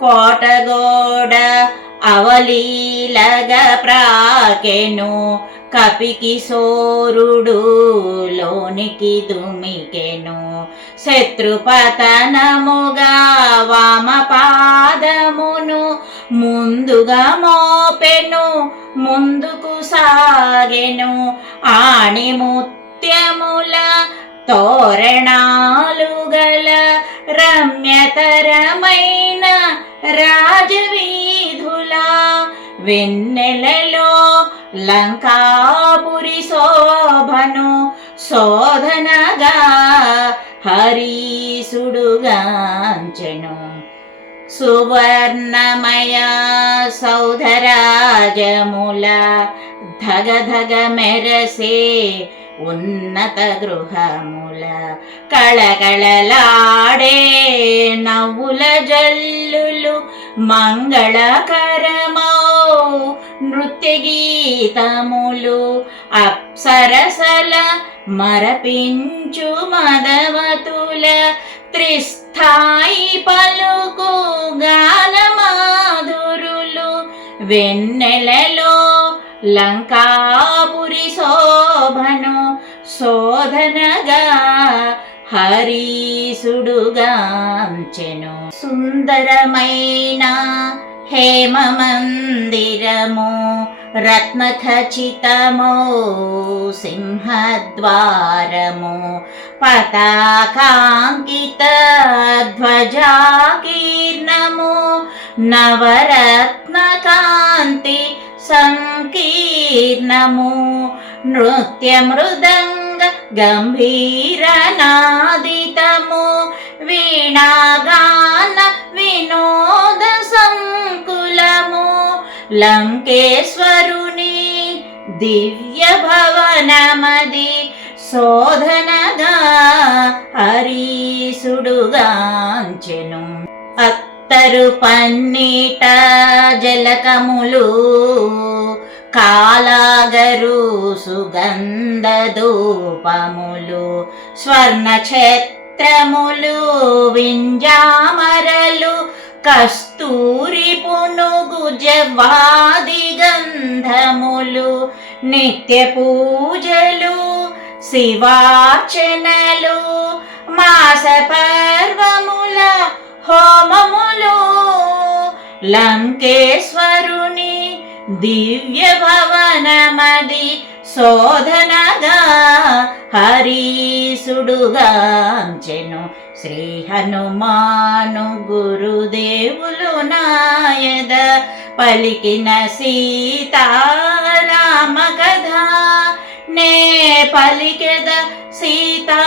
కోటగోడ అవలీలగ ప్రాకెను కపికి సోరుడు లోనికి దుమికెను శత్రుపతనముగా వామ పాదమును ముందుగా మోపెను ముందుకు సాగెను. ఆణి ముత్యముల తోరణాలు గల రమ్యతరమై వెన్నెలలో లంకాపురి శోభను శోధనగా హరీసుడుగాంచెను. సువర్ణమయ సౌధరాజముల ధగధగ మెరసే ఉన్నత గృహముల కళకళలాడే నవ్వుల జల్లులు మంగళకరమా నృత్య గీతములు అప్సరసల మరపించు మదవతుల త్రిస్థాయి పలుకు గానమాధురులు వెన్నెలలో లంకాపురి శోభను శోధనగా హరీసుడుగాంచెను సుందరమైన హేమ మందిరము రత్నఖచితమో సింహద్వారము పతాకాంకిత ధ్వజాకీర్ణము నవరత్నకాంతి సంకీర్ణము నృత్య లంకేశ్వరుని దివ్య భవనమది శోధనగా హరీసుడుగాంచెను అత్తరు పన్నీట జలకములు కాలాగరు సుగంధ ధూపములు స్వర్ణ క్షేత్రములు వింజామరలు కష్ట పునుగు జవాది గంధములు నిత్య పూజలు శివార్చనలు మాస పర్వముల హోమములు లంకేశ్వరుని దివ్య భవనమది శోధనగా హరీసుడుగాంచెను శ్రీ హనుమాను గురుదేవులు నాయద పలికిన సీతారామ కథ నే పలికెద సీతా